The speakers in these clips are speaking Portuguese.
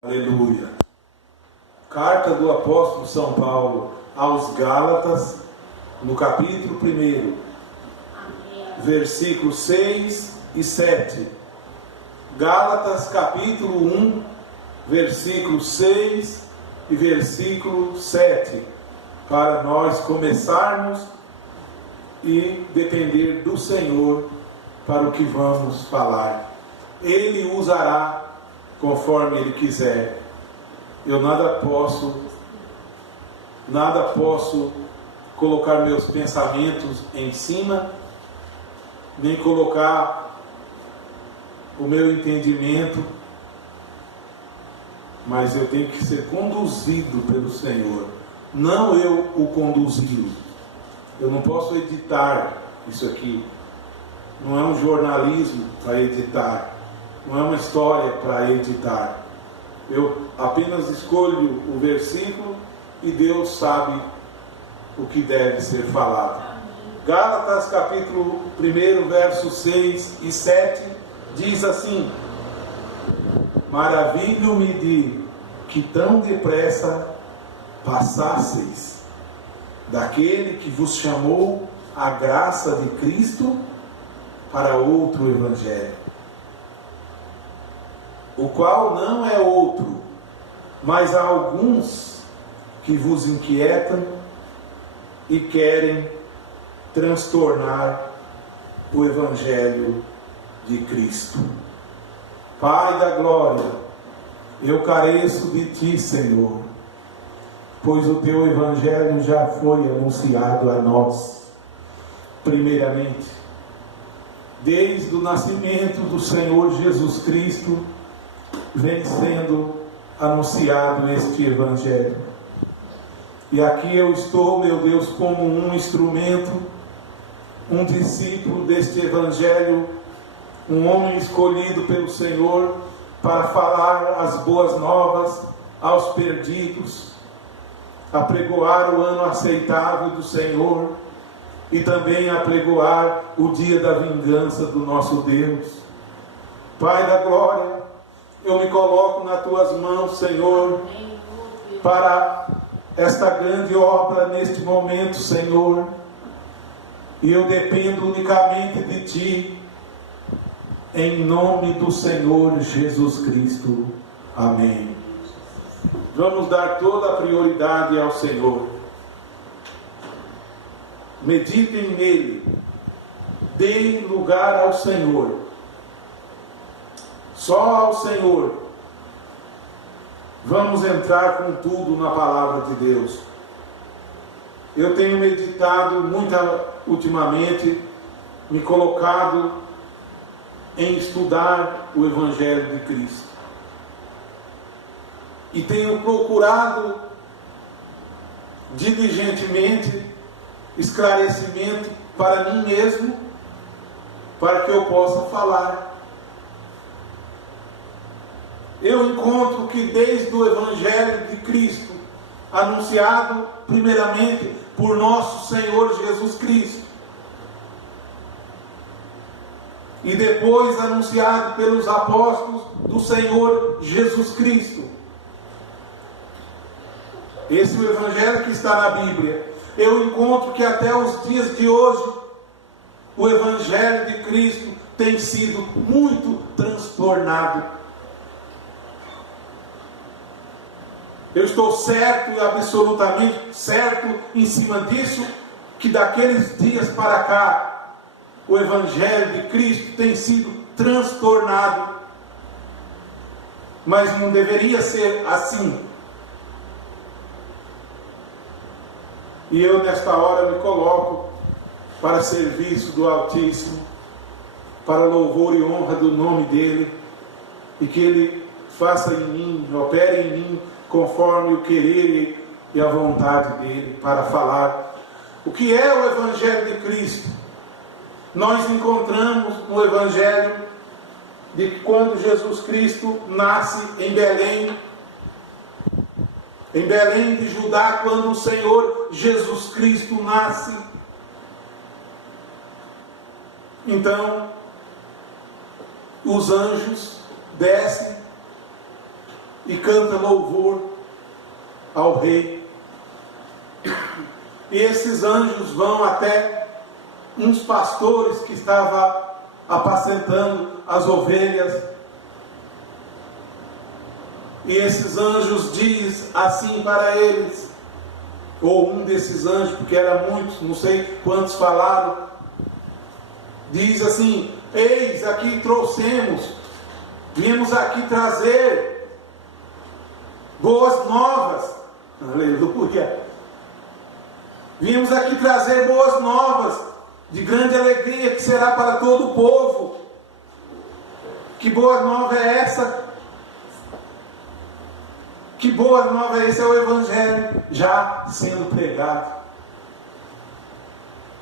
Aleluia. Carta do apóstolo São Paulo aos Gálatas, no capítulo 1, versículos 6 e 7. Gálatas, capítulo 1, versículo 6 e versículo 7. Para nós começarmos e depender do Senhor para o que vamos falar. Ele usará conforme Ele quiser. Eu nada posso colocar meus pensamentos em cima, nem colocar o meu entendimento, mas eu tenho que ser conduzido pelo Senhor, não eu o conduzi-lo. Eu não posso editar isso aqui, não é um jornalismo para editar, não é uma história para editar. Eu apenas escolho o versículo e Deus sabe o que deve ser falado. Gálatas capítulo 1, versos 6 e 7 diz assim: maravilho-me de que tão depressa passasseis daquele que vos chamou a graça de Cristo para outro evangelho, o qual não é outro, mas há alguns que vos inquietam e querem transtornar o Evangelho de Cristo. Pai da glória, eu careço de Ti, Senhor, pois o Teu Evangelho já foi anunciado a nós, primeiramente, desde o nascimento do Senhor Jesus Cristo, vem sendo anunciado este Evangelho. E aqui eu estou, meu Deus, como um instrumento, um discípulo deste Evangelho, um homem escolhido pelo Senhor para falar as boas novas aos perdidos, apregoar o ano aceitável do Senhor e também apregoar o dia da vingança do nosso Deus. Pai da glória, eu me coloco nas Tuas mãos, Senhor, para esta grande obra neste momento, Senhor, e eu dependo unicamente de Ti, em nome do Senhor Jesus Cristo. Amém. Vamos dar toda a prioridade ao Senhor. Meditem nele, deem lugar ao Senhor. Só ao Senhor vamos entrar com tudo na palavra de Deus. Eu tenho meditado muito ultimamente, me colocado em estudar o Evangelho de Cristo. E tenho procurado diligentemente esclarecimento para mim mesmo, para que eu possa falar. Eu encontro que desde o Evangelho de Cristo, anunciado primeiramente por nosso Senhor Jesus Cristo, e depois anunciado pelos apóstolos do Senhor Jesus Cristo, esse é o Evangelho que está na Bíblia. Eu encontro que até os dias de hoje, o Evangelho de Cristo tem sido muito transtornado. Eu estou certo e absolutamente certo em cima disso, que daqueles dias para cá, o Evangelho de Cristo tem sido transtornado. Mas não deveria ser assim. E eu nesta hora me coloco para serviço do Altíssimo, para louvor e honra do nome dEle, e que Ele faça em mim, opere em mim, conforme o querer e a vontade dEle, para falar o que é o Evangelho de Cristo. Nós encontramos no Evangelho de que quando Jesus Cristo nasce em Belém de Judá, quando o Senhor Jesus Cristo nasce, então os anjos descem e canta louvor ao rei. E esses anjos vão até uns pastores que estavam apacentando as ovelhas. E esses anjos diz assim para eles, ou um desses anjos, porque eram muitos, não sei quantos falaram, diz assim: eis aqui viemos aqui trazer boas novas. Aleluia! Viemos aqui trazer boas novas de grande alegria, que será para todo o povo. Que boa nova é essa? Que boa nova é esse? É o Evangelho já sendo pregado.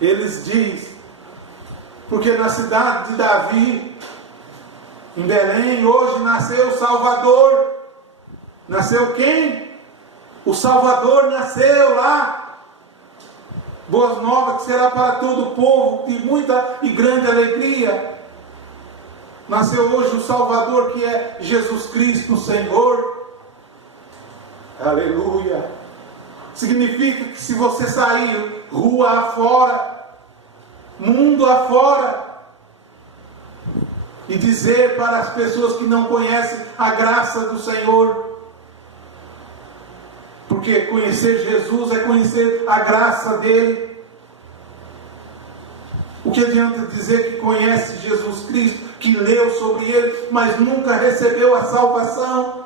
Eles dizem, porque na cidade de Davi, em Belém, hoje nasceu o Salvador. Nasceu quem? O Salvador nasceu lá. Boas novas que será para todo o povo, de muita e grande alegria. Nasceu hoje o Salvador, que é Jesus Cristo, o Senhor. Aleluia! Significa que se você sair rua afora, mundo afora, e dizer para as pessoas que não conhecem a graça do Senhor, porque conhecer Jesus é conhecer a graça dele. O que adianta dizer que conhece Jesus Cristo, que leu sobre ele, mas nunca recebeu a salvação,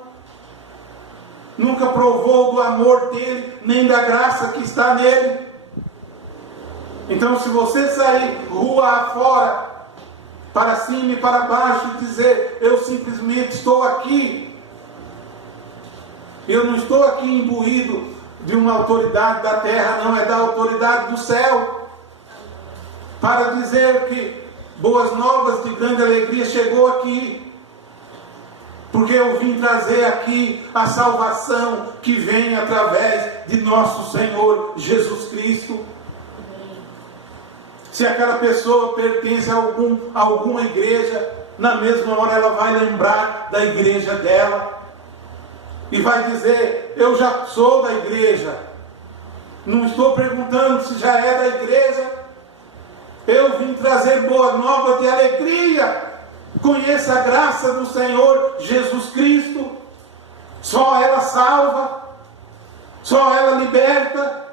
nunca provou do amor dele, nem da graça que está nele? Então, se você sair rua afora, para cima e para baixo, e dizer: eu simplesmente estou aqui, eu não estou aqui imbuído de uma autoridade da terra, não, é da autoridade do céu, para dizer que boas novas de grande alegria chegou aqui, porque eu vim trazer aqui a salvação que vem através de nosso Senhor Jesus Cristo. Se aquela pessoa pertence a alguma igreja, na mesma hora ela vai lembrar da igreja dela e vai dizer: eu já sou da igreja. Não estou perguntando se já é da igreja. Eu vim trazer boa nova de alegria. Conheça a graça do Senhor Jesus Cristo. Só ela salva, só ela liberta,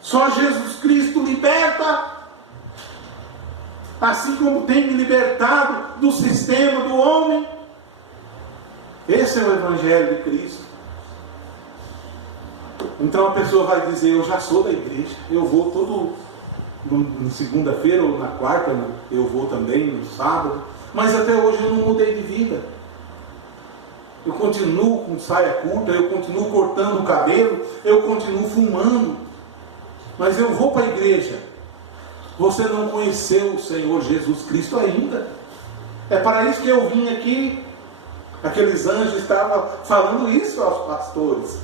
só Jesus Cristo liberta. Assim como tem me libertado do sistema do homem. Esse é o Evangelho de Cristo. Então a pessoa vai dizer: eu já sou da igreja, eu vou todo na segunda-feira ou na quarta, eu vou também no sábado, mas até hoje eu não mudei de vida. Eu continuo com saia curta, eu continuo cortando o cabelo, eu continuo fumando, mas eu vou para a igreja. Você não conheceu o Senhor Jesus Cristo ainda. É para isso que eu vim aqui. Aqueles anjos estavam falando isso aos pastores.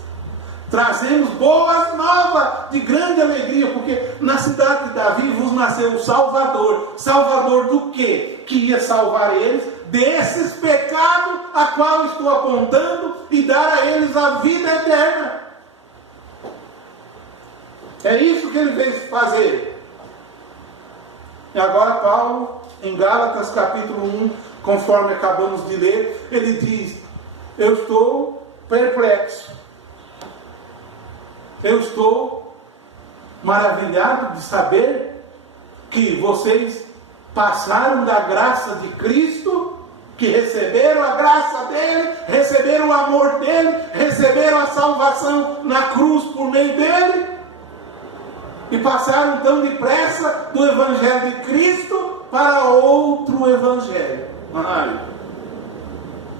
Trazemos boas novas de grande alegria, porque na cidade de Davi vos nasceu o Salvador. Salvador do quê? Que ia salvar eles desses pecados a qual estou apontando e dar a eles a vida eterna. É isso que ele veio fazer. E agora Paulo, em Gálatas capítulo 1, conforme acabamos de ler, ele diz: eu estou perplexo. Eu estou maravilhado de saber que vocês passaram da graça de Cristo, que receberam a graça dele, receberam o amor dele, receberam a salvação na cruz por meio dele, e passaram tão depressa do Evangelho de Cristo para outro Evangelho. Ai,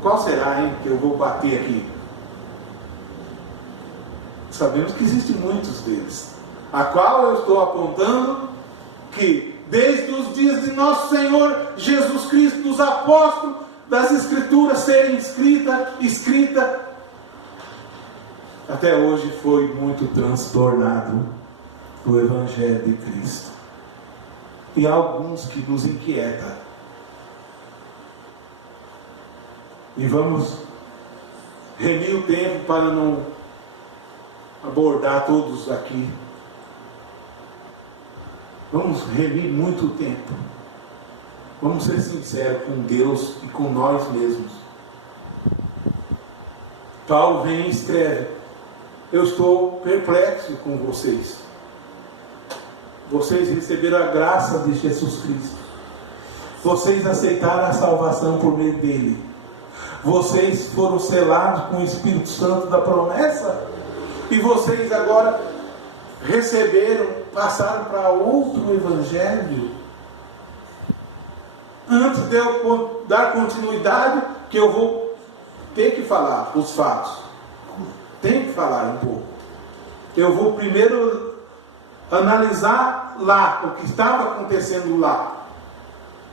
qual será, hein, que eu vou bater aqui? Sabemos que existem muitos deles, a qual eu estou apontando que desde os dias de nosso Senhor Jesus Cristo, dos apóstolos, das Escrituras serem escrita, até hoje foi muito transtornado do Evangelho de Cristo. E há alguns que nos inquietam. E vamos remi o tempo para não abordar todos aqui. Vamos remir muito tempo. Vamos ser sinceros com Deus e com nós mesmos. Paulo vem e escreve: eu estou perplexo com vocês. Vocês receberam a graça de Jesus Cristo. Vocês aceitaram a salvação por meio dele. Vocês foram selados com o Espírito Santo da promessa. E vocês agora receberam, passaram para outro evangelho. Antes de eu dar continuidade, que eu vou ter que falar os fatos. Tem que falar um pouco. Eu vou primeiro analisar lá o que estava acontecendo lá.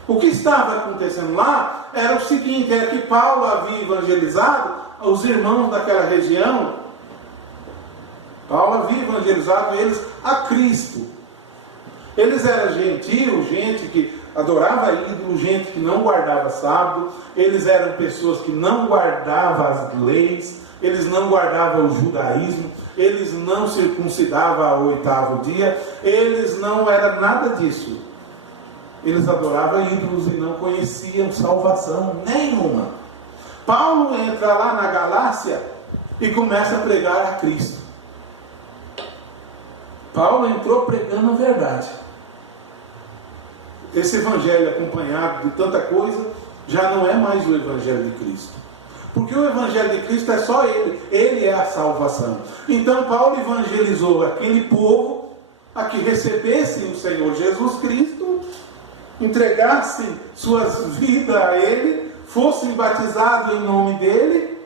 O que estava acontecendo lá era o seguinte: era que Paulo havia evangelizado os irmãos daquela região. Paulo havia evangelizado eles a Cristo. Eles eram gentios, gente que adorava ídolo, gente que não guardava sábado. Eles eram pessoas que não guardavam as leis, eles não guardavam o judaísmo, eles não circuncidavam ao 8º dia, eles não eram nada disso. Eles adoravam ídolos e não conheciam salvação nenhuma. Paulo entra lá na Galácia e começa a pregar a Cristo. Paulo entrou pregando a verdade. Esse evangelho acompanhado de tanta coisa já não é mais o evangelho de Cristo. Porque o evangelho de Cristo é só ele. Ele é a salvação. Então Paulo evangelizou aquele povo a que recebessem o Senhor Jesus Cristo, entregassem suas vidas a ele, fossem batizados em nome dele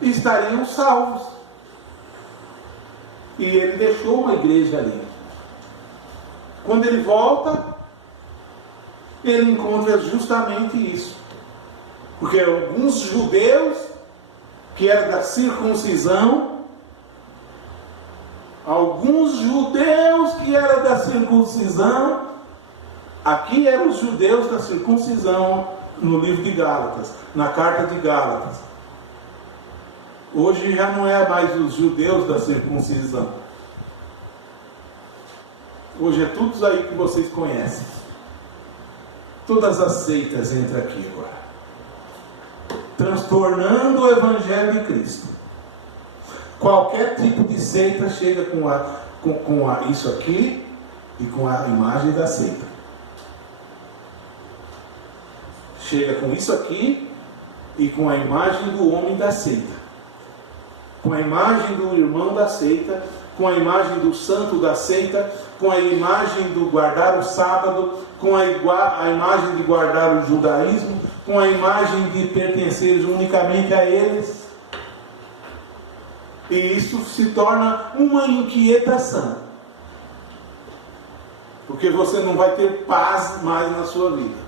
e estariam salvos. E ele deixou uma igreja ali. Quando ele volta, ele encontra justamente isso. Porque alguns judeus que eram da circuncisão, aqui eram os judeus da circuncisão no livro de Gálatas, na carta de Gálatas. Hoje já não é mais os judeus da circuncisão. Hoje é tudo aí que vocês conhecem. Todas as seitas entram aqui agora, transtornando o evangelho de Cristo. Qualquer tipo de seita chega com isso aqui e com a imagem da seita. Chega com isso aqui e com a imagem do homem da seita, com a imagem do irmão da seita, com a imagem do santo da seita, com a imagem do guardar o sábado, com a imagem de guardar o judaísmo, com a imagem de pertencer unicamente a eles. E isso se torna uma inquietação, porque você não vai ter paz mais na sua vida.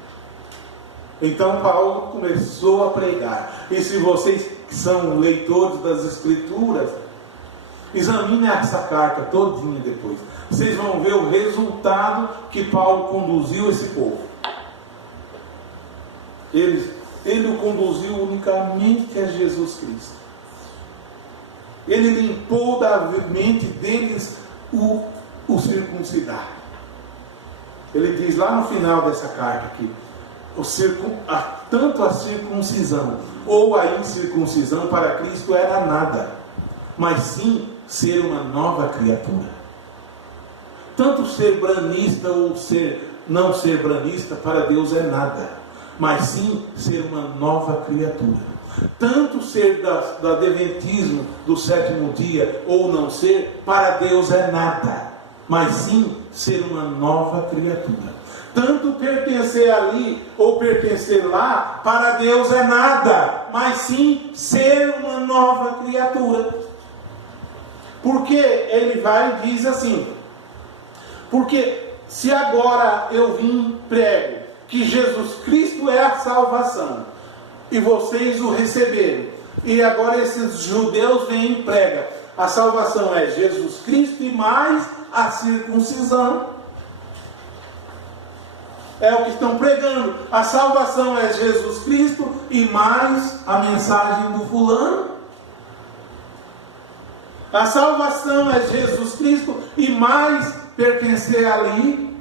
Então Paulo começou a pregar. E se vocês que são leitores das Escrituras, examinem essa carta todinha depois. Vocês vão ver o resultado que Paulo conduziu esse povo. Ele o conduziu unicamente a Jesus Cristo. Ele limpou da mente deles o circuncidar. Ele diz lá no final dessa carta aqui: tanto a circuncisão ou a incircuncisão para Cristo era nada, mas sim ser uma nova criatura. Tanto ser branista ou não ser branista para Deus é nada, mas sim ser uma nova criatura. Tanto ser do adventismo do 7º dia ou não ser, para Deus é nada, mas sim ser uma nova criatura. Tanto pertencer ali ou pertencer lá, para Deus é nada, mas sim ser uma nova criatura. Porque ele vai e diz assim: porque se agora eu vim prego que Jesus Cristo é a salvação, e vocês o receberam, e agora esses judeus vêm e pregam, a salvação é Jesus Cristo e mais a circuncisão. É o que estão pregando. A salvação é Jesus Cristo e mais a mensagem do fulano. A salvação é Jesus Cristo e mais pertencer ali.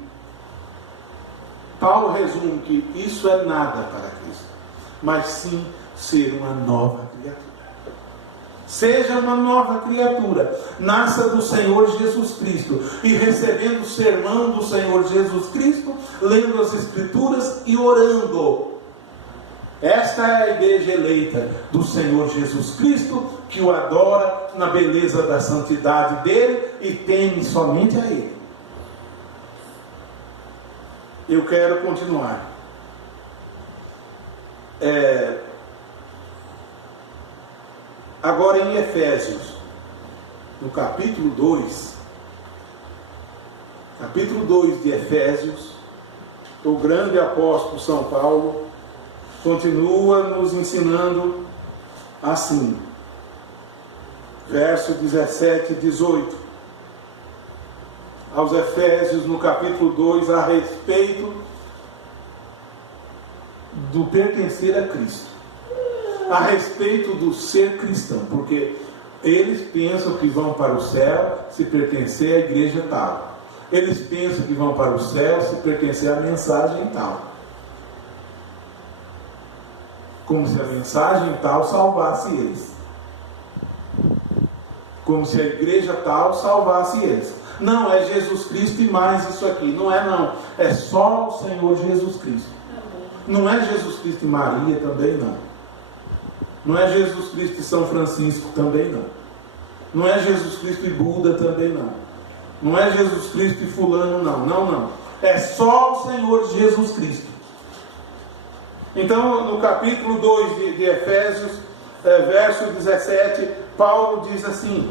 Paulo resume que isso é nada para Cristo, mas sim ser uma nova criatura. Seja uma nova criatura, nasça do Senhor Jesus Cristo e recebendo o sermão do Senhor Jesus Cristo, lendo as Escrituras e orando. Esta é a igreja eleita do Senhor Jesus Cristo, que o adora na beleza da santidade dele e teme somente a ele. Eu quero continuar. Agora em Efésios, no capítulo 2 de Efésios, o grande apóstolo São Paulo continua nos ensinando assim, verso 17 e 18, aos Efésios, no capítulo 2, a respeito do pertencer a Cristo, a respeito do ser cristão, porque eles pensam que vão para o céu se pertencer à igreja tal, eles pensam que vão para o céu se pertencer à mensagem tal, como se a mensagem tal salvasse eles, como se a igreja tal salvasse eles. Não, é Jesus Cristo e mais isso aqui. Não é não, é só o Senhor Jesus Cristo. Não é Jesus Cristo e Maria também não. Não é Jesus Cristo e São Francisco também não. Não é Jesus Cristo e Buda também não. Não é Jesus Cristo e fulano não. Não. É só o Senhor Jesus Cristo. Então, no capítulo 2 de Efésios, verso 17, Paulo diz assim: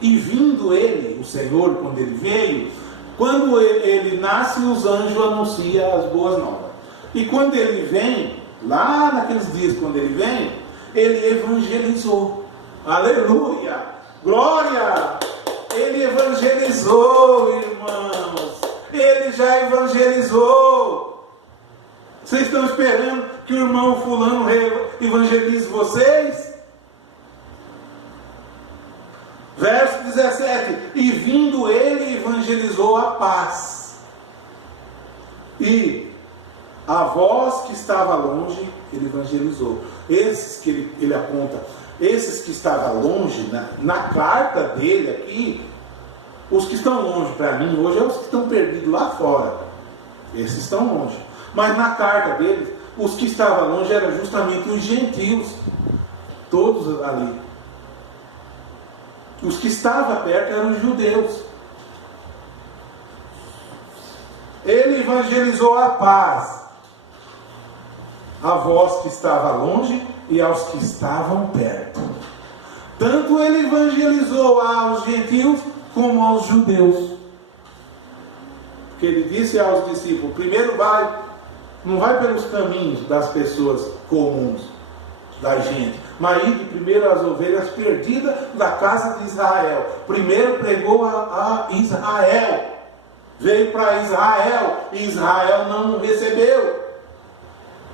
e vindo ele, o Senhor, quando ele veio, quando ele nasce, os anjos anunciam as boas novas. E quando ele vem, lá naqueles dias, quando ele vem, ele evangelizou. Aleluia! Glória! Ele evangelizou, irmãos. Ele já evangelizou. Vocês estão esperando que o irmão fulano evangelize vocês? Verso 17: e vindo ele evangelizou a paz, e a vós que estava longe, ele evangelizou. Esses que ele aponta, esses que estavam longe, na carta dele aqui, os que estão longe para mim hoje é os que estão perdidos lá fora. Esses estão longe. Mas na carta dele, os que estavam longe eram justamente os gentios, todos ali. Os que estavam perto eram os judeus. Ele evangelizou a paz a vós que estava longe e aos que estavam perto. Tanto ele evangelizou aos gentios como aos judeus. Porque ele disse aos discípulos: primeiro não vai pelos caminhos das pessoas comuns, da gente, mas ide primeiro às ovelhas perdidas da casa de Israel. Primeiro pregou a Israel, veio para Israel, e Israel não o recebeu.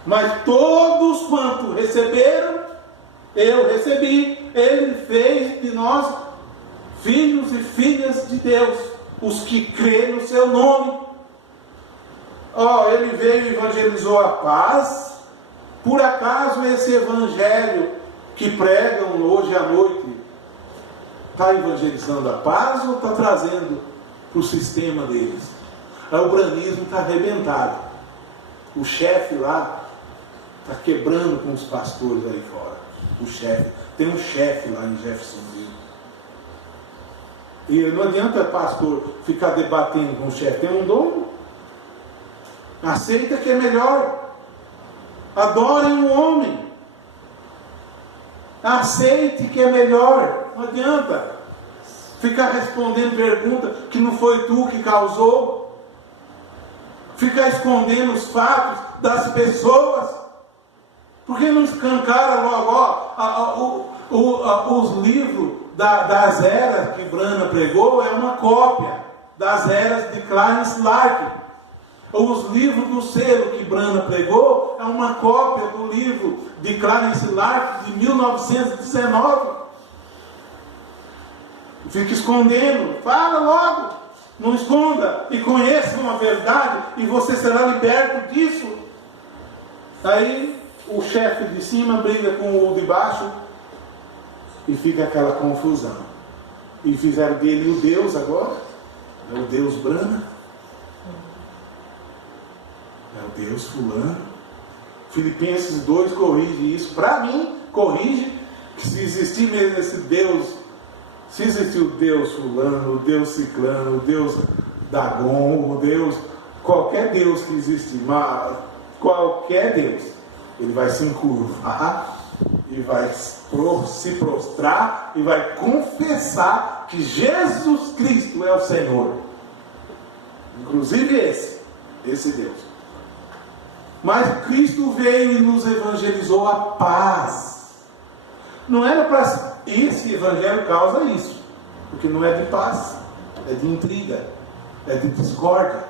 Mas todos quanto receberam, eu recebi. Ele fez de nós filhos e filhas de Deus, os que creem no seu nome. Ele veio e evangelizou a paz. Por acaso esse evangelho que pregam hoje à noite está evangelizando a paz ou está trazendo para o sistema deles? O ubranismo está arrebentado. O chefe lá está quebrando com os pastores aí fora. O chefe, tem um chefe lá em Jeffersonville. E não adianta pastor ficar debatendo com o chefe, tem um dono. Aceita que é melhor. Adorem o homem. Aceite que é melhor. Não adianta ficar respondendo pergunta que não foi tu que causou. Ficar escondendo os fatos das pessoas. Por que não escancara logo? Os livros das eras que Brana pregou é uma cópia das eras de Clarence Larkin. Os livros do selo que Branham pregou é uma cópia do livro de Clarence Lark de 1919. Fica escondendo, fala logo, não esconda, e conheçam a verdade, e você será liberto disso. Aí o chefe de cima briga com o de baixo, e fica aquela confusão. E fizeram dele o Deus agora, é o Deus Branham, é o Deus fulano. Filipenses 2 corrige isso, para mim, corrige, que se existir mesmo esse Deus, se existir o Deus fulano, o Deus ciclano, o Deus Dagon, o Deus, qualquer Deus que existir, qualquer Deus, ele vai se encurvar e vai se prostrar e vai confessar que Jesus Cristo é o Senhor. Inclusive esse Deus. Mas Cristo veio e nos evangelizou a paz. Não era para... Esse evangelho causa isso, porque não é de paz, é de intriga, é de discórdia.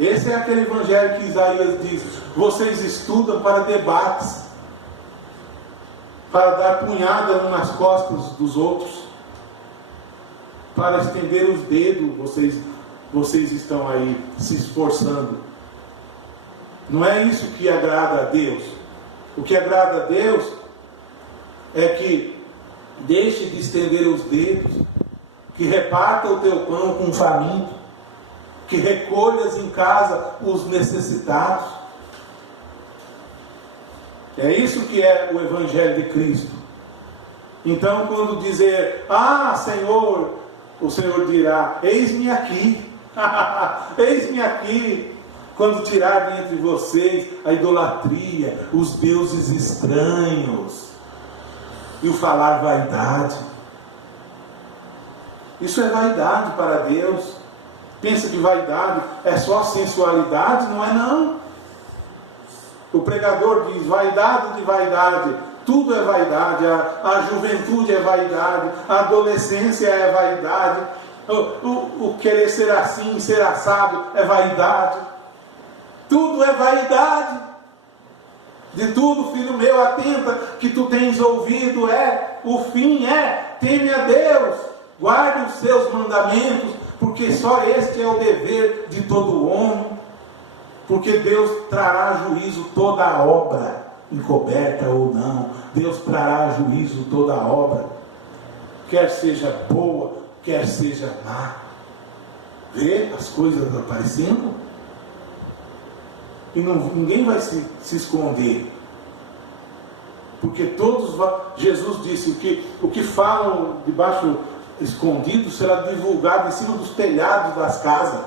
Esse é aquele evangelho que Isaías diz: vocês estudam para debates, para dar punhada nas costas dos outros, para estender os dedos. Vocês estão aí se esforçando. Não é isso que agrada a Deus. O que agrada a Deus é que deixe de estender os dedos, que reparta o teu pão com o faminto, que recolhas em casa os necessitados. É isso que é o Evangelho de Cristo. Então, quando dizer, Senhor, o Senhor dirá, eis-me aqui, eis-me aqui, quando tirar de entre vocês a idolatria, os deuses estranhos, e o falar vaidade. Isso é vaidade para Deus. Pensa que vaidade é só sensualidade? Não é não. O pregador diz, vaidade de vaidade, tudo é vaidade, a juventude é vaidade, a adolescência é vaidade, o querer ser assim, ser assado é vaidade, tudo é vaidade. De tudo, filho meu, atenta que tu tens ouvido, o fim teme a Deus, guarde os seus mandamentos, porque só este é o dever de todo homem, porque Deus trará a juízo toda a obra, encoberta ou não. Deus trará a juízo toda a obra, quer seja boa, quer seja má. Vê as coisas aparecendo, e ninguém vai se esconder, porque todos Jesus disse o que falam debaixo escondido será divulgado em cima dos telhados das casas.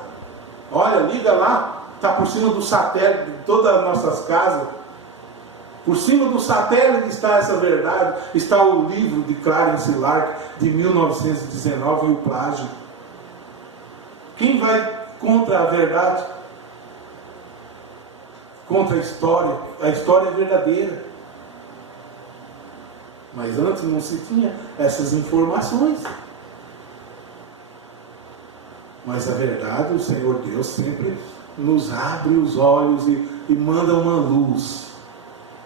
Olha, liga lá, está por cima do satélite de todas as nossas casas. Por cima do satélite está essa verdade, está o livro de Clarence Lark de 1919 e o plágio. Quem vai contra a verdade? Contra a história é verdadeira. Mas antes não se tinha essas informações. Mas a verdade, o Senhor Deus sempre nos abre os olhos e manda uma luz.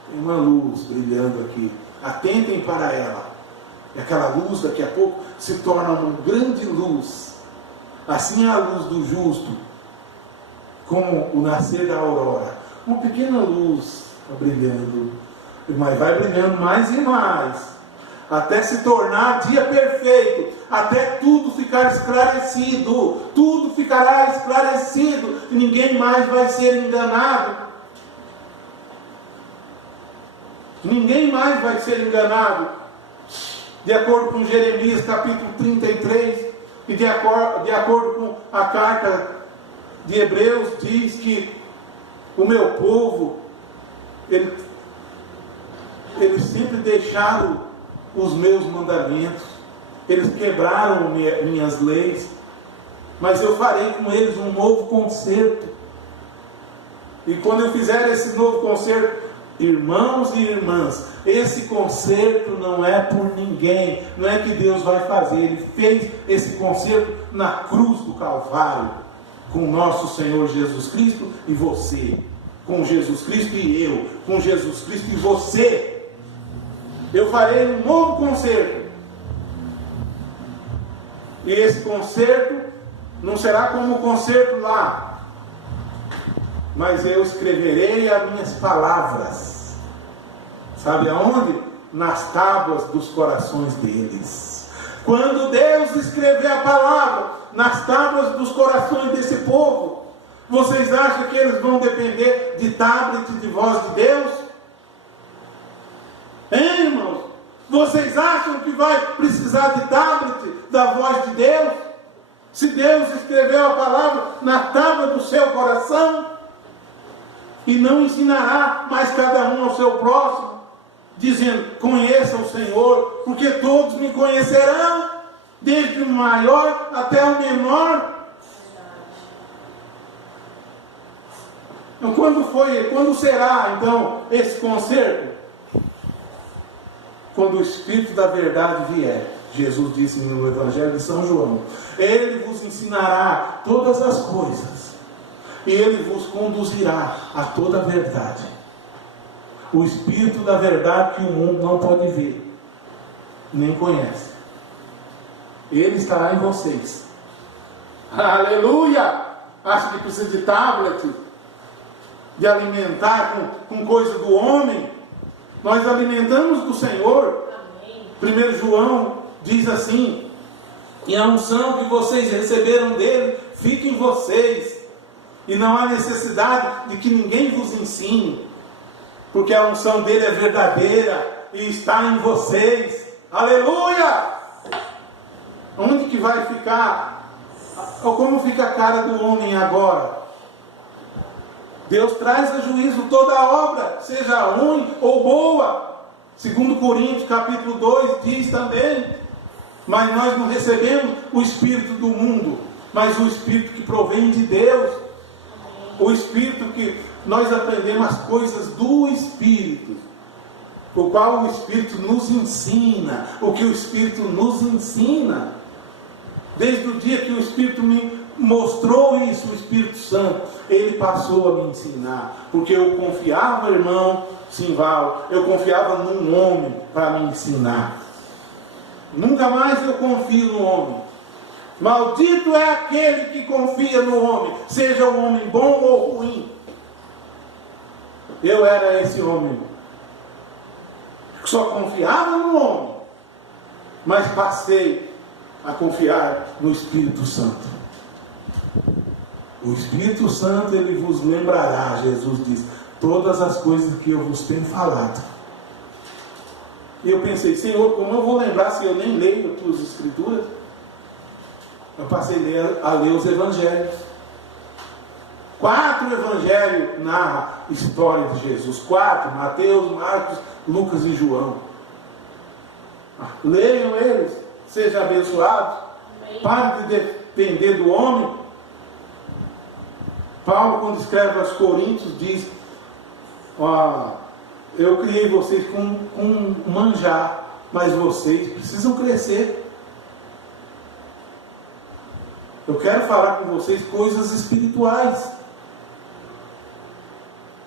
Tem uma luz brilhando aqui. Atentem para ela. E aquela luz daqui a pouco se torna uma grande luz. Assim é a luz do justo, como o nascer da aurora. Uma pequena luz está brilhando, mas vai brilhando mais e mais, até se tornar dia perfeito, até tudo ficar esclarecido. Tudo ficará esclarecido, e ninguém mais vai ser enganado. Ninguém mais vai ser enganado. De acordo com Jeremias capítulo 33, e de acordo com a carta de Hebreus, diz que o meu povo, eles sempre deixaram os meus mandamentos, eles quebraram minhas leis, mas eu farei com eles um novo concerto. E quando eu fizer esse novo concerto, irmãos e irmãs, esse concerto não é por ninguém, não é que Deus vai fazer, Ele fez esse concerto na cruz do Calvário. com nosso Senhor Jesus Cristo e você, com Jesus Cristo e eu, com Jesus Cristo e você. Eu farei um novo concerto. E esse concerto não será como o concerto lá, mas eu escreverei as minhas palavras. Sabe aonde? Nas tábuas dos corações deles. Quando Deus escrever a palavra nas tábuas dos corações desse povo, vocês acham que eles vão depender de tablet de voz de Deus? Hein, irmãos? Vocês acham que vai precisar de tablet da voz de Deus? Se Deus escreveu a palavra na tábua do seu coração, e não ensinará mais cada um ao seu próximo, dizendo: conheça o Senhor, porque todos me conhecerão, desde o maior até o menor. Então, quando será então esse concerto? Quando o Espírito da verdade vier. Jesus disse no Evangelho de São João: Ele vos ensinará todas as coisas, e Ele vos conduzirá a toda a verdade. O Espírito da verdade que o mundo não pode ver, nem conhece. Ele estará em vocês. Aleluia! Acha que precisa de tablet, de alimentar com coisa do homem? Nós alimentamos do Senhor. 1 João diz assim: e a unção que vocês receberam dele fica em vocês, e não há necessidade de que ninguém vos ensine, porque a unção dele é verdadeira e está em vocês. Aleluia! Onde que vai ficar, ou como fica a cara do homem agora? Deus traz a juízo toda a obra, seja ruim ou boa. 2 Coríntios capítulo 2 diz também: mas nós não recebemos o espírito do mundo, mas o espírito que provém de Deus. O espírito que nós aprendemos as coisas do Espírito, o qual o Espírito nos ensina, o que o Espírito nos ensina. Desde o dia que o Espírito me mostrou isso, o Espírito Santo, ele passou a me ensinar, porque eu confiava, irmão Simval, eu confiava num homem para me ensinar. Nunca mais eu confio no homem. Maldito é aquele que confia no homem, seja um homem bom ou ruim. Eu era esse homem que só confiava no homem, mas passei a confiar no Espírito Santo. O Espírito Santo, ele vos lembrará, Jesus diz, todas as coisas que eu vos tenho falado. E eu pensei: Senhor, como eu vou lembrar se eu nem leio as tuas escrituras? Eu passei a ler os evangelhos. 4 evangelhos narram a história de Jesus. 4, Mateus, Marcos, Lucas e João. Leiam eles, sejam abençoados. Pare de depender do homem. Paulo, quando escreve aos Coríntios, diz: eu criei vocês com manjar, mas vocês precisam crescer. Eu quero falar com vocês coisas espirituais.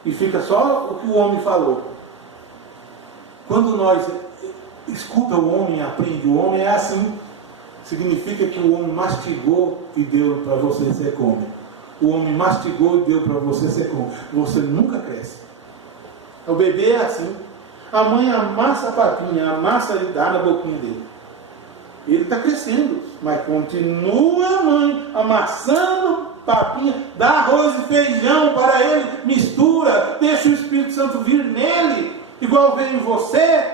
E fica só o que o homem falou. Quando nós escuta o homem, aprende o homem, é assim. Significa que o homem mastigou e deu para você, você come. O homem mastigou e deu para você, você come. Você nunca cresce. O bebê é assim. A mãe amassa a papinha, amassa e dá na boquinha dele. Ele está crescendo, mas continua a mãe amassando papinha, dá arroz e feijão para ele, mistura, deixa o Espírito Santo vir nele, igual vem em você.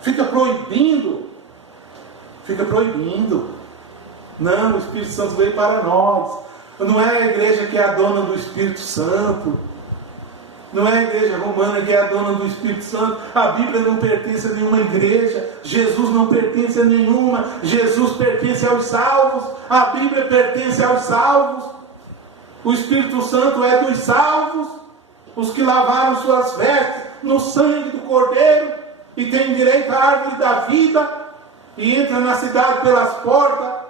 Fica proibindo. Não, o Espírito Santo veio para nós. Não é a igreja que é a dona do Espírito Santo. Não é a igreja romana que é a dona do Espírito Santo. A Bíblia não pertence a nenhuma igreja. Jesus não pertence a nenhuma. Jesus pertence aos salvos. A Bíblia pertence aos salvos. O Espírito Santo é dos salvos, os que lavaram suas vestes no sangue do Cordeiro e têm direito à árvore da vida e entram na cidade pelas portas.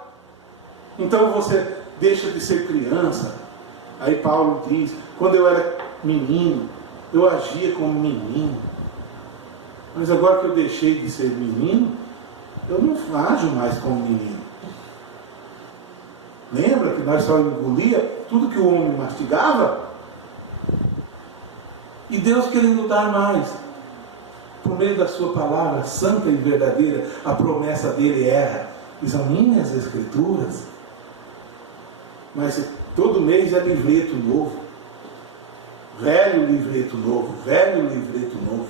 Então você deixa de ser criança. Aí Paulo diz, quando eu era menino, eu agia como menino. Mas agora que eu deixei de ser menino, eu não ajo mais como menino. Lembra que nós só engolia tudo que o homem mastigava? E Deus querendo dar mais. Por meio da sua palavra santa e verdadeira, a promessa dele era: examine as Escrituras. Mas todo mês é livreto novo. Velho livreto novo. Velho livreto novo.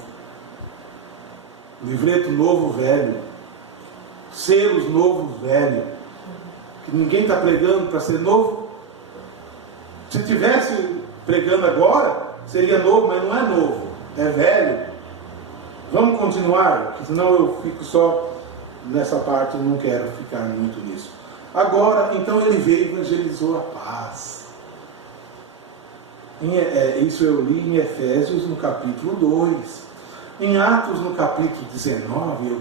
Livreto novo, velho. Selos novos, velho. Que ninguém está pregando para ser novo. Se tivesse pregando agora, seria novo, mas não é novo. É velho. Vamos continuar, porque senão eu fico só nessa parte, eu não quero ficar muito nisso. Agora, então ele veio e evangelizou a paz. Isso eu li em Efésios no capítulo 2. Em Atos no capítulo 19,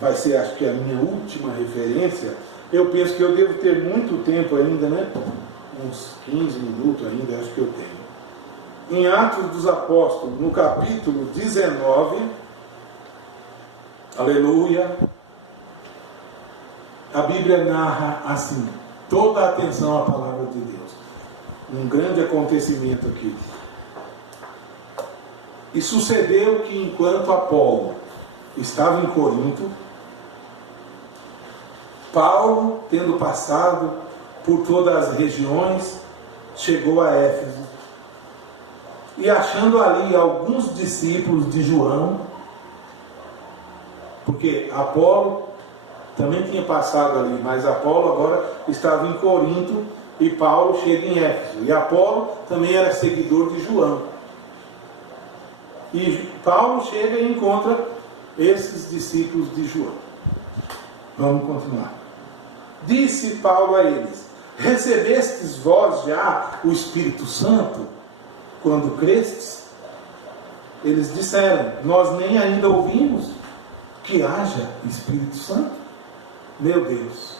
vai ser acho que a minha última referência. Eu penso que eu devo ter muito tempo ainda, né? Uns 15 minutos ainda, acho que eu tenho. Em Atos dos Apóstolos, no capítulo 19, aleluia, a Bíblia narra assim, toda a atenção à palavra de Deus. Um grande acontecimento aqui. E sucedeu que enquanto Apolo estava em Corinto, Paulo, tendo passado por todas as regiões, chegou a Éfeso. E achando ali alguns discípulos de João, porque Apolo também tinha passado ali, mas Apolo agora estava em Corinto e Paulo chega em Éfeso. E Apolo também era seguidor de João. E Paulo chega e encontra esses discípulos de João. Vamos continuar. Disse Paulo a eles: recebestes vós já o Espírito Santo quando crestes? Eles disseram: nós nem ainda ouvimos que haja Espírito Santo. Meu Deus,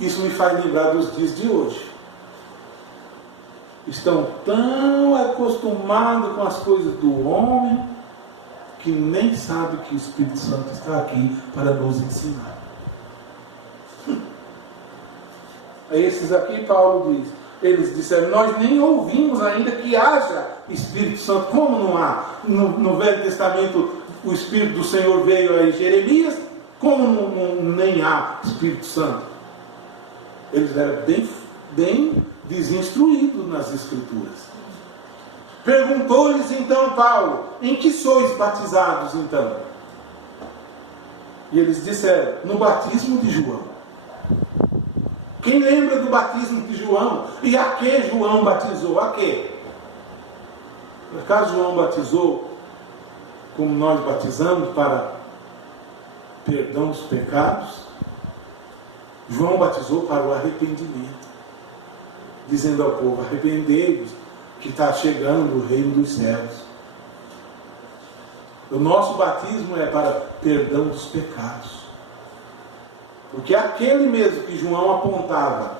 isso me faz lembrar dos dias de hoje. Estão tão acostumados com as coisas do homem que nem sabem que o Espírito Santo está aqui para nos ensinar. A esses aqui Paulo diz, eles disseram: nós nem ouvimos ainda que haja Espírito Santo. Como não há? No Velho Testamento o Espírito do Senhor veio a Jeremias. Como nem há Espírito Santo? Eles eram bem desinstruídos nas Escrituras. Perguntou-lhes então Paulo: em que sois batizados então? E eles disseram: no batismo de João. Quem lembra do batismo de João? E a que João batizou? A que? Por acaso João batizou como nós batizamos, para perdão dos pecados? João batizou para o arrependimento, dizendo ao povo: arrependei-vos, que está chegando o reino dos céus. O nosso batismo é para perdão dos pecados. Porque aquele mesmo que João apontava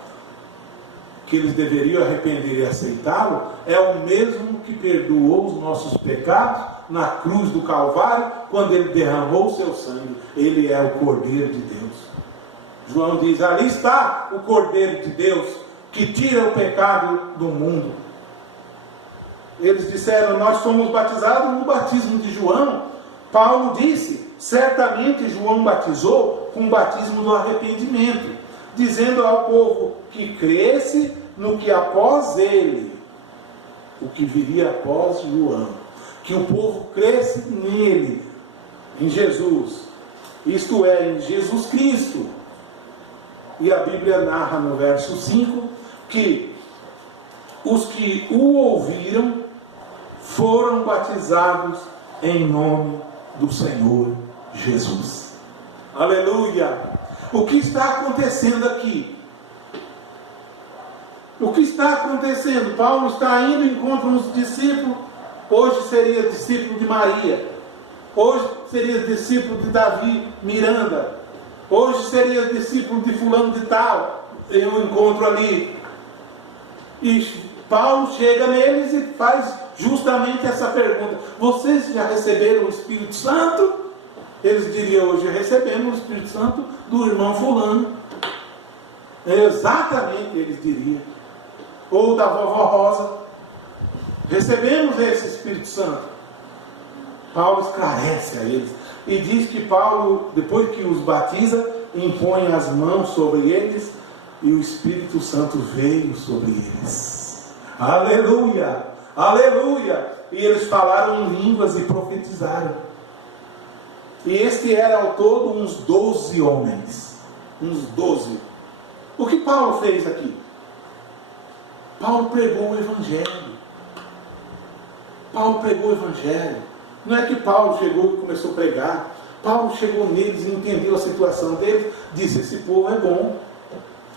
que eles deveriam arrepender e aceitá-lo, é o mesmo que perdoou os nossos pecados na cruz do Calvário, quando ele derramou o seu sangue. Ele é o Cordeiro de Deus. João diz: ali está o Cordeiro de Deus, que tira o pecado do mundo. Eles disseram: nós somos batizados no batismo de João. Paulo disse: certamente João batizou com o batismo do arrependimento, dizendo ao povo que cresce no que após ele, o que viria após João, que o povo cresce nele, em Jesus, isto é, em Jesus Cristo. E a Bíblia narra no verso 5 que os que o ouviram foram batizados em nome do Senhor Jesus. Aleluia! O que está acontecendo aqui? O que está acontecendo? Paulo está indo e encontra uns discípulos. Hoje seria discípulo de Maria. Hoje seria discípulo de Davi Miranda. Hoje seria discípulo de fulano de tal. eu encontro ali. E Paulo chega neles e faz justamente essa pergunta: vocês já receberam o Espírito Santo? Eles diriam: hoje recebemos o Espírito Santo do irmão fulano. Exatamente, eles diriam. Ou da vovó Rosa: recebemos esse Espírito Santo. Paulo esclarece a eles e diz que Paulo, depois que os batiza, impõe as mãos sobre eles e o Espírito Santo veio sobre eles. Aleluia! Aleluia! E eles falaram em línguas e profetizaram. E este era ao todo uns 12 homens. Uns 12. O que Paulo fez aqui? Paulo pregou o Evangelho. Paulo pregou o Evangelho. Não é que Paulo chegou e começou a pregar. Paulo chegou neles e entendeu a situação deles. Disse: esse povo é bom.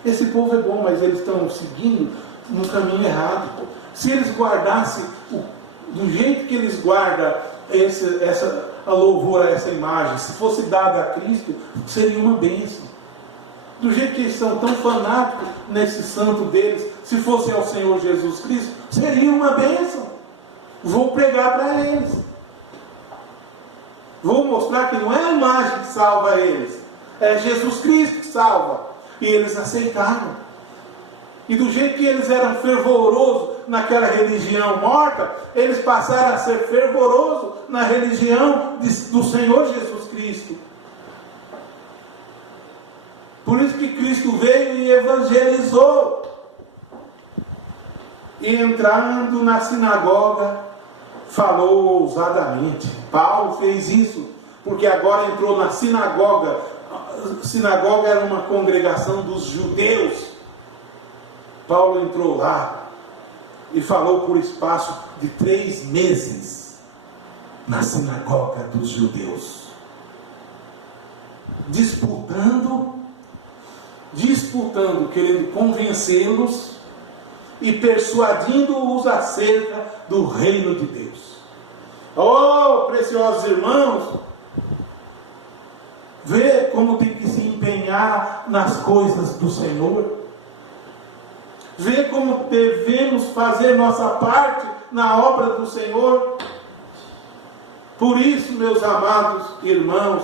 Esse povo é bom, mas eles estão seguindo no caminho errado. Se eles guardassem do jeito que eles guardam a louvor a essa imagem, se fosse dada a Cristo, seria uma bênção. Do jeito que eles são tão fanáticos nesse santo deles, se fosse ao Senhor Jesus Cristo, seria uma bênção. Vou pregar para eles. Vou mostrar que não é a imagem que salva eles, é Jesus Cristo que salva. E eles aceitaram. E do jeito que eles eram fervorosos naquela religião morta, eles passaram a ser fervorosos na religião do Senhor Jesus Cristo. Por isso que Cristo veio e evangelizou. E entrando na sinagoga, falou ousadamente. Paulo fez isso, porque agora entrou na sinagoga. A sinagoga era uma congregação dos judeus. Paulo entrou lá e falou por espaço de 3 meses na sinagoga dos judeus, disputando, querendo convencê-los e persuadindo-os acerca do reino de Deus. Oh, preciosos irmãos, vê como tem que se empenhar nas coisas do Senhor. Vê como devemos fazer nossa parte na obra do Senhor. Por isso, meus amados irmãos,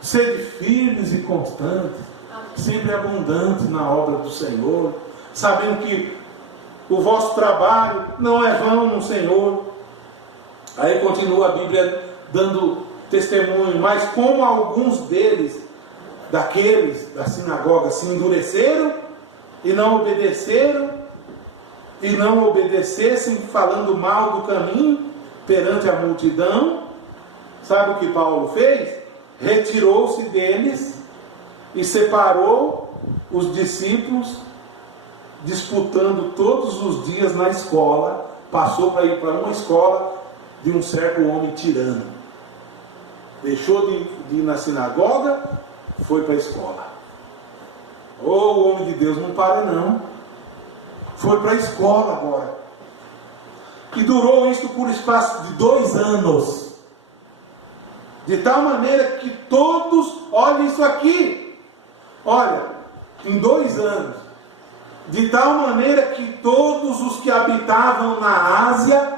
sede firmes e constantes, sempre abundantes na obra do Senhor, sabendo que o vosso trabalho não é vão no Senhor. Aí continua a Bíblia dando testemunho: mas como alguns deles, daqueles da sinagoga, se endureceram e não obedecessem, falando mal do caminho perante a multidão, sabe o que Paulo fez? Retirou-se deles e separou os discípulos, disputando todos os dias na escola. Passou para ir para uma escola de um certo homem tirano. Deixou de ir na sinagoga, foi para a escola. O homem de Deus não para não. Foi para a escola agora. E durou isso por espaço de 2 anos. De tal maneira que todos, olha isso aqui. Olha, em 2 anos. De tal maneira que todos os que habitavam na Ásia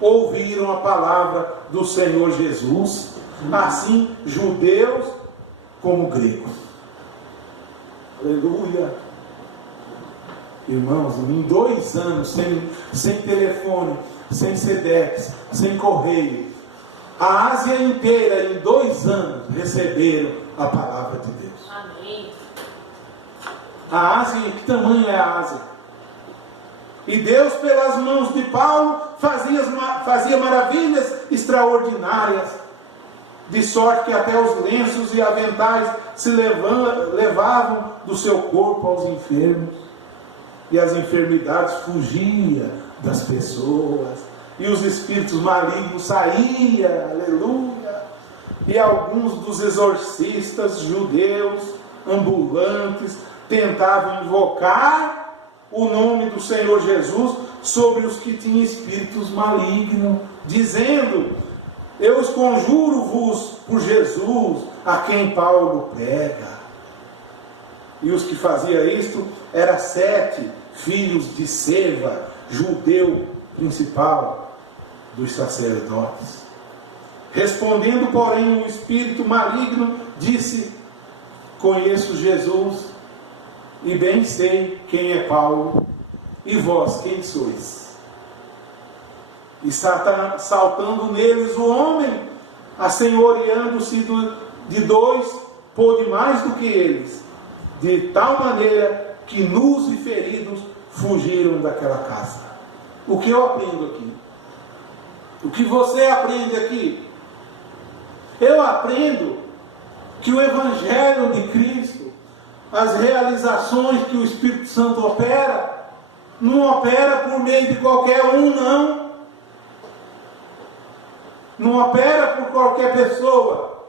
ouviram a palavra do Senhor Jesus. Assim, judeus como gregos. Aleluia. Irmãos, em 2 anos, sem telefone, sem Sedex, sem correio, a Ásia inteira, em 2 anos, receberam a palavra de Deus. Amém. A Ásia, que tamanho é a Ásia? E Deus, pelas mãos de Paulo, fazia maravilhas extraordinárias, de sorte que até os lenços e aventais se levavam do seu corpo aos enfermos, e as enfermidades fugiam das pessoas, e os espíritos malignos saíam, aleluia. E alguns dos exorcistas judeus ambulantes tentavam invocar o nome do Senhor Jesus sobre os que tinham espíritos malignos, dizendo: eu os conjuro-vos por Jesus, a quem Paulo prega. E os que faziam isto eram 7 filhos de Seva, judeu principal dos sacerdotes. Respondendo, porém, o espírito maligno disse: conheço Jesus e bem sei quem é Paulo, e vós quem sois? E saltando neles o homem, assenhoreando-se de 2, pôde mais do que eles, de tal maneira que nus e feridos fugiram daquela casa. O que eu aprendo aqui? O que você aprende aqui? Eu aprendo que o Evangelho de Cristo, as realizações que o Espírito Santo opera, não opera por meio de qualquer um, não. Não opera por qualquer pessoa.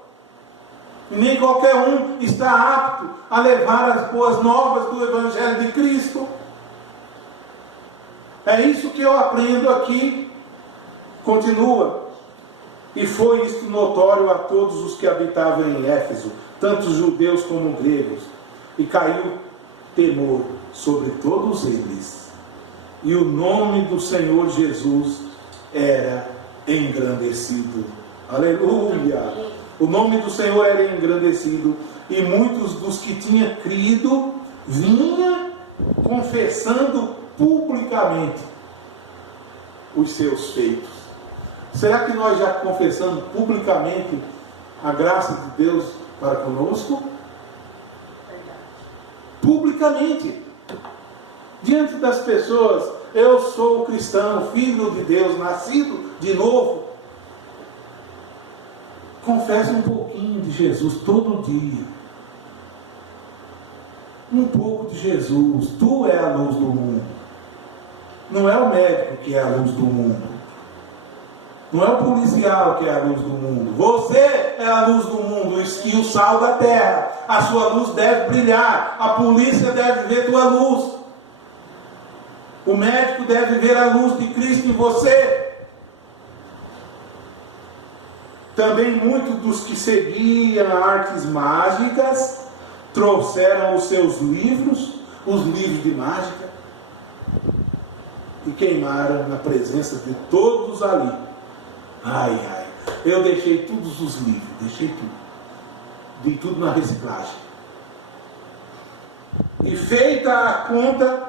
Nem qualquer um está apto a levar as boas novas do Evangelho de Cristo. É isso que eu aprendo aqui. Continua. E foi isto notório a todos os que habitavam em Éfeso, tanto judeus como gregos. E caiu temor sobre todos eles. E o nome do Senhor Jesus era engrandecido. Aleluia! O nome do Senhor era engrandecido. E muitos dos que tinham crido vinham confessando publicamente os seus feitos. Será que nós já confessamos publicamente a graça de Deus para conosco? Publicamente, diante das pessoas: eu sou cristão, filho de Deus, nascido de novo. Confessa um pouquinho de Jesus todo dia. Um pouco de Jesus. Tu é a luz do mundo. Não é o médico que é a luz do mundo. Não é o policial que é a luz do mundo. Você é a luz do mundo e o sal da terra. A sua luz deve brilhar. A polícia deve ver tua luz. O médico deve ver a luz de Cristo em você. Também muitos dos que seguiam artes mágicas trouxeram os seus livros, os livros de mágica, e queimaram na presença de todos ali. Ai, eu deixei todos os livros, deixei tudo. Dei tudo na reciclagem. E feita a conta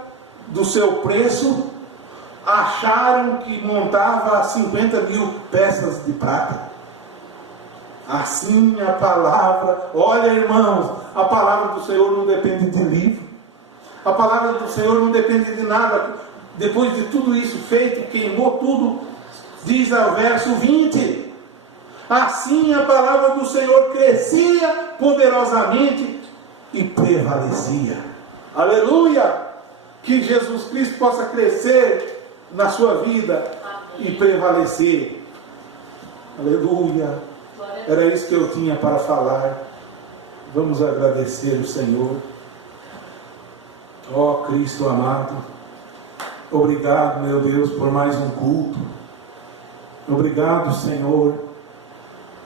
do seu preço, acharam que montava 50.000 peças de prata. Assim a palavra, olha irmãos, a palavra do Senhor não depende de livro. A palavra do Senhor não depende de nada. Depois de tudo isso feito, queimou tudo. Diz ao verso 20: assim a palavra do Senhor crescia poderosamente e prevalecia. Aleluia! Que Jesus Cristo possa crescer na sua vida. Amém. E prevalecer. Aleluia! Era isso que eu tinha para falar. Vamos agradecer o Senhor. Ó Cristo amado, obrigado, meu Deus, por mais um culto. Obrigado, Senhor,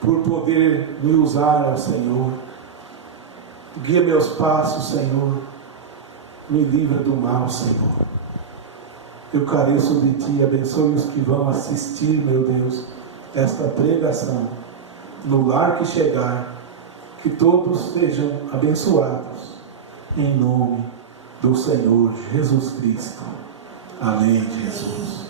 por poder me usar, ó Senhor. Guia meus passos, Senhor. Me livra do mal, Senhor. Eu careço de Ti. Abençoe os que vão assistir, meu Deus, esta pregação. No lar que chegar, que todos sejam abençoados. Em nome do Senhor Jesus Cristo. Amém, Jesus.